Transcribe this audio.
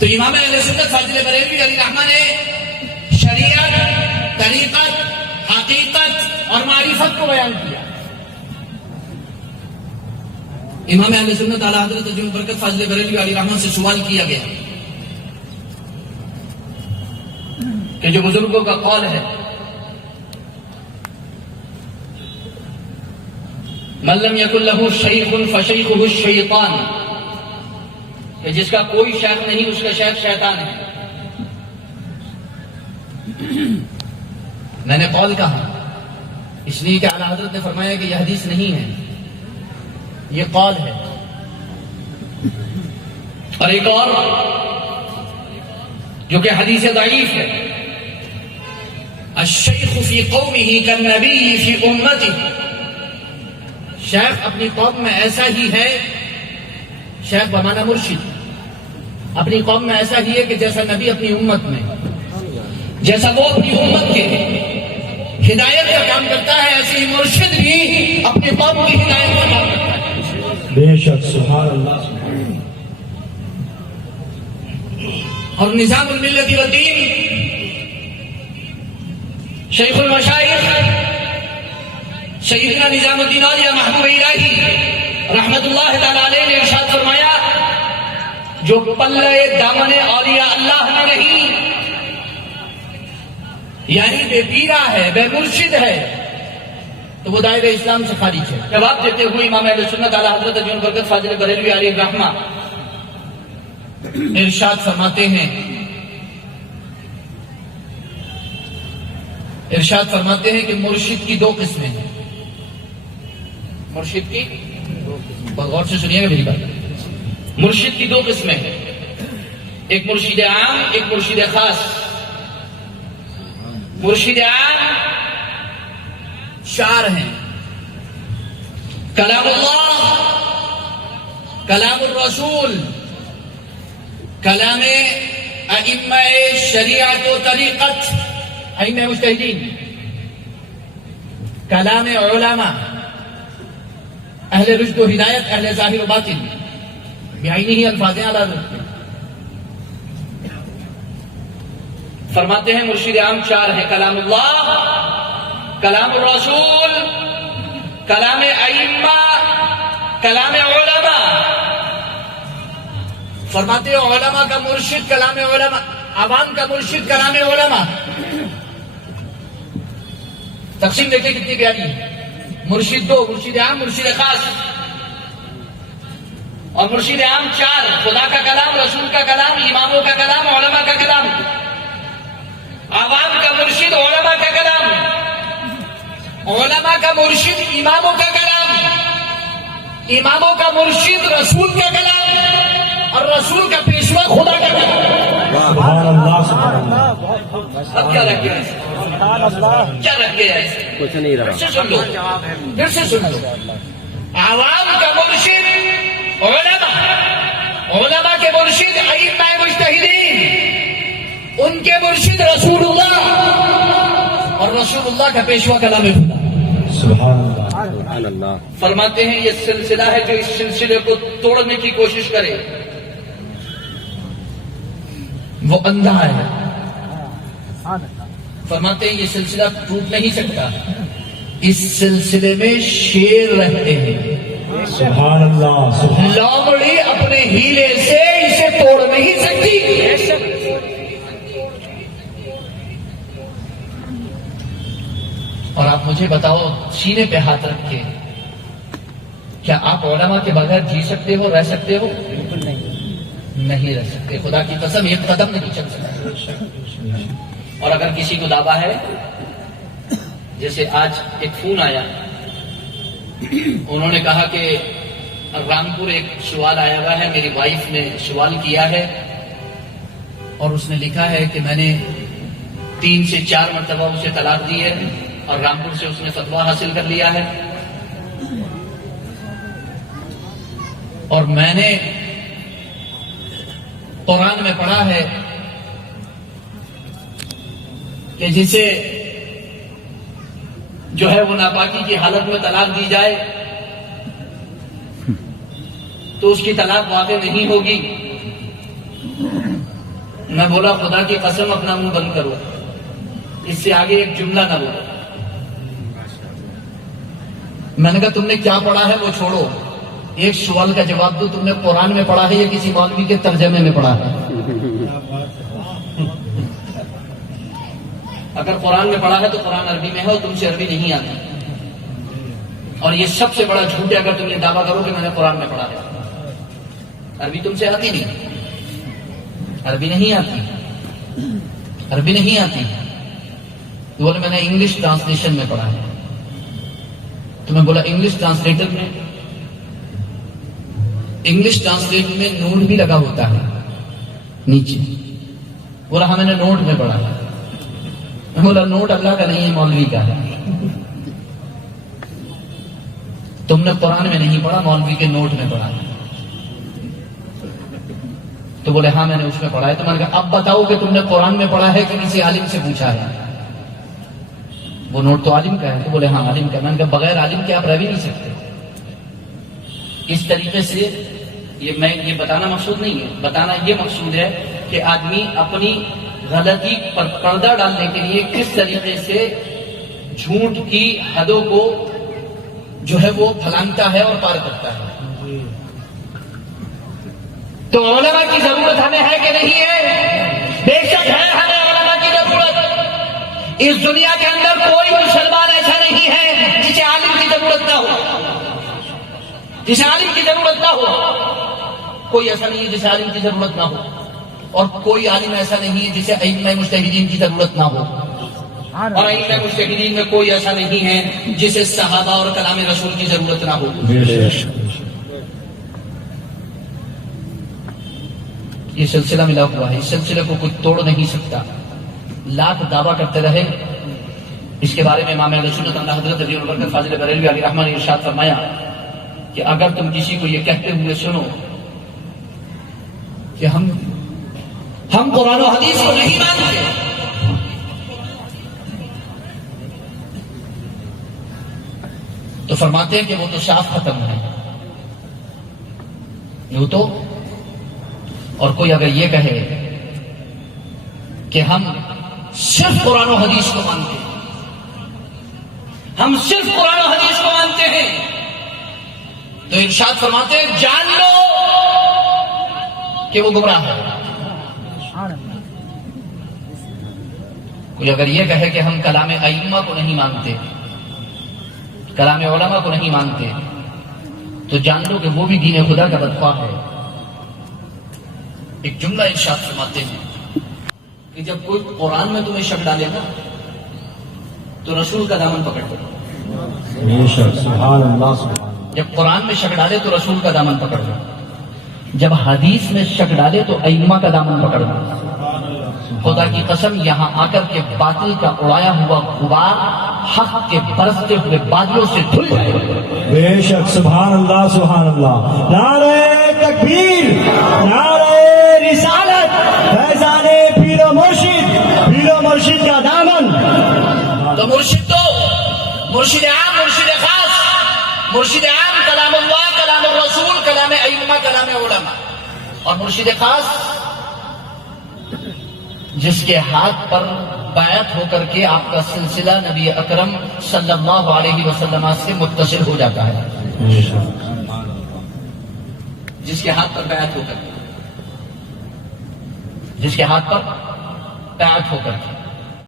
تو امام اہل سنت فاضل بریلوی علیہ رحمہ نے شریعت، طریقت، حقیقت اور معرفت کو بیان کیا. امام اہل سنت اعلیٰ حضرت جم برکت فاضل بریلوی علیہ رحمہ سے سوال کیا گیا کہ جو بزرگوں کا قول ہے من لم یکن لہ شیخ فشیخہ الشیطان، کہ جس کا کوئی شیخ نہیں اس کا شیخ شیطان ہے. میں نے قول کہا اس لیے کہ اعلیٰ حضرت نے فرمایا کہ یہ حدیث نہیں ہے، یہ قول ہے. اور ایک اور جو کہ حدیث ضعیف ہے، الشیخ فی قومہ کالنبی فی امتہ، شیخ اپنی قوم میں ایسا ہی ہے، شیخ بمعنی مرشد اپنی قوم میں ایسا ہی ہے کہ جیسا نبی اپنی امت میں، جیسا وہ اپنی امت کے ہدایت کا کام کرتا ہے، ایسے ہی مرشد بھی اپنی قوم کی ہدایت کا کام کرتا ہے. بے شک، سبحان اللہ. اور نظام الملت والدین شیخ المشائخ سیدنا نظام الدین اولیاء محبوب الہی رحمت اللہ تعالی علیہ نے ارشاد فرمایا، جو پلے دامن اولیاء اللہ میں نہیں، یعنی بے پیرا ہے، بے مرشد ہے، تو وہ دائرہ اسلام سے خارج ہے. جواب دیتے ہوئے امام اہل سنت اعلیٰ حضرت جن برکت فاضل بریلوی علیہ الرحمہ ارشاد فرماتے ہیں کہ مرشد کی دو قسمیں ہیں. مرشد کی بہت غور سے سنیے گا میری بات. مرشد کی دو قسمیں ہیں، ایک مرشد عام، ایک مرشد خاص. مرشد عام چار ہیں: کلام اللہ، کلام الرسول، کلام ائمہ شریعت و طریقت، ائمہ مجتہدین، کلام علماء اہل رشد و ہدایت، اہل ظاہر و باطن، بعینہ ہی الفاظ اعلیٰ حضرت کے. فرماتے ہیں مرشد عام چار ہیں: کلام اللہ، کلام الرسول، کلام ائمہ، کلام علماء. فرماتے ہیں علماء کا مرشد کلام علماء، عوام کا مرشد کلام علماء. تقسیم دیکھیں کتنی پیاری ہے. مرشد دو، مرشد عام، مرشد خاص. اور مرشد عام چار: خدا کا کلام، رسول کا کلام، اماموں کا کلام، علماء کا کلام. عوام کا مرشد علماء کا کلام، علماء کا مرشد اماموں کا کلام، اماموں کا مرشد رسول کا کلام، اور رسول کا پیشوا خدا کا کلام. سبحان اللہ، سبحان اللہ. اب کیا رکھ گیا ہے؟ کیا رکھ گیا ہے؟ کچھ نہیں رہا. پھر سے سن لو، پھر سے سن لو. عوام کا مرشد علماء، علماء کے مرشد ائمہ مجتہدین، ان کے مرشد رسول اللہ، اور رسول اللہ کا پیشوا کلام خدا. سبحان اللہ. سبحان اللہ. فرماتے ہیں یہ سلسلہ ہے جو اس سلسلے کو توڑنے کی کوشش کرے وہ اندھا ہے. فرماتے ہیں یہ سلسلہ ٹوٹ نہیں سکتا، اس سلسلے میں شیر رہتے ہیں. سبحان اللہ، سبحان لومڑی اپنے ہیلے سے اسے توڑ نہیں سکتی. اور آپ مجھے بتاؤ سینے پہ ہاتھ رکھ کے، کیا آپ علماء کے بغیر جی سکتے ہو، رہ سکتے ہو؟ بالکل نہیں رہ سکتے. خدا کی قسم ایک قدم نہیں چل سکتا. اور اگر کسی کو دعویٰ ہے، جیسے آج ایک فون آیا، انہوں نے کہا کہ رامپور ایک سوال آیا ہوا ہے، میری وائف نے سوال کیا ہے اور اس نے لکھا ہے کہ میں نے 3 سے 4 مرتبہ اسے طلاق دی ہے اور رامپور سے اس نے فتویٰ حاصل کر لیا ہے، اور میں نے قرآن میں پڑھا ہے کہ جسے جو ہے وہ ناپاکی کی حالت میں طلاق دی جائے تو اس کی طلاق واقع نہیں ہوگی. میں بولا خدا کی قسم اپنا منہ بند کرو، اس سے آگے ایک جملہ نہ بولو۔ میں نے کہا تم نے کیا پڑھا ہے وہ چھوڑو، ایک سوال کا جواب دو، تم نے قرآن میں پڑھا ہے یا کسی مولوی کے ترجمے میں پڑھا ہے؟ اگر قرآن میں پڑھا ہے تو قرآن عربی میں ہے اور تم سے عربی نہیں آتی، اور یہ سب سے بڑا جھوٹ ہے اگر تم یہ دعویٰ کرو کہ میں نے قرآن میں پڑھا ہے۔ عربی تم سے آتی نہیں، عربی نہیں آتی، عربی نہیں آتی۔ تو بولے میں نے انگلش ٹرانسلیشن میں پڑھا ہے۔ تو میں بولا انگلش ٹرانسلیٹر میں، انگلش ٹرانسلیٹ میں نوٹ بھی لگا ہوتا ہے نیچے۔ بولا ہاں میں نے نوٹ میں پڑھا ہے۔ میں بولا نوٹ اللہ کا نہیں ہے، مولوی کا ہے۔ تم نے قرآن میں نہیں پڑھا، مولوی کے نوٹ میں پڑھا ہے۔ تو بولے ہاں میں نے اس میں پڑھا ہے۔ تو میں نے کہا اب بتاؤ کہ تم نے قرآن میں پڑھا ہے کہ کسی عالم سے پوچھا ہے؟ وہ نوٹ تو عالم کا ہے۔ تو بولے ہاں عالم کا۔ میں نے کہا بغیر عالم کے آپ رہ بھی نہیں سکتے۔ اس طریقے سے یہ بتانا مقصود نہیں ہے، بتانا یہ مقصود ہے کہ آدمی اپنی غلطی پر پردہ ڈالنے کے لیے کس طریقے سے جھوٹ کی حدوں کو جو ہے وہ پھلانگتا ہے اور پار کرتا ہے۔ تو علماء کی ضرورت ہمیں ہے کہ نہیں ہے؟ بے شک ہے ہمیں علماء کی ضرورت۔ اس دنیا کے اندر کوئی مسلمان ایسا نہیں ہے جسے عالم کی ضرورت نہ ہو، جسے عالم کی ضرورت نہ ہو۔ کوئی ایسا نہیں ہے جسے عالم کی ضرورت نہ ہو، اور کوئی عالم ایسا نہیں ہے جسے ائمہ مجتہدین کی ضرورت نہ ہو، اور ائمہ مجتہدین میں کوئی ایسا نہیں ہے جسے صحابہ اور کلام رسول کی ضرورت نہ ہو۔ یہ سلسلہ ملا ہوا ہے، اس سلسلے کو کوئی توڑ نہیں سکتا۔ لاکھ دعویٰ کرتے رہے اس کے بارے میں امام اہل سنت اللہ حضرت علی البرکت فاضل بریلوی علیہ رحمہ نے ارشاد فرمایا کہ اگر تم کسی کو یہ کہتے ہوئے سنو کہ ہم قرآن و حدیث کو نہیں مانتے، تو فرماتے ہیں کہ وہ تو صاف ختم ہے۔ یوں تو اور کوئی اگر یہ کہے کہ ہم صرف قرآن و حدیث کو مانتے ہیں، ہم صرف قرآن و حدیث کو مانتے ہیں، تو ارشاد فرماتے ہیں جان لو کہ وہ گمراہ ہے۔ کوئی اگر یہ کہے کہ ہم کلام ائمہ کو نہیں مانتے، کلام علماء کو نہیں مانتے، تو جان لو کہ وہ بھی دین خدا کا بدخواہ ہے۔ ایک جملہ ارشاد فرماتے ہیں کہ جب کوئی قرآن میں تمہیں شک ڈالے گا تو رسول کا دامن پکڑ لو۔ سبحان اللہ، جب قرآن میں شک ڈالے تو رسول کا دامن پکڑ لو، جب حدیث میں شک ڈالے تو ائمہ کا دامن پکڑ لو۔ خدا کی قسم یہاں آ کر کے باطل کا اڑایا ہوا غبار حق کے برستے ہوئے بادلوں سے دھل جائے۔ بے شک، سبحان اللہ، سبحان اللہ۔ نعرہ تکبیر، نعرہ رسالت، فیضان پیر و مرشد کا دامن۔ تو مرشد عام، مرشد خاص، مرشد عام کلام اللہ، کلام الرسول، کلام ائمہ، کلام علماء، اور مرشد خاص جس کے ہاتھ پر بیعت ہو کر کے آپ کا سلسلہ نبی اکرم صلی اللہ علیہ وسلم سے متصل ہو جاتا ہے، جس کے ہاتھ پر بیعت ہو کر کے، جس کے ہاتھ پر بیعت ہو کر کے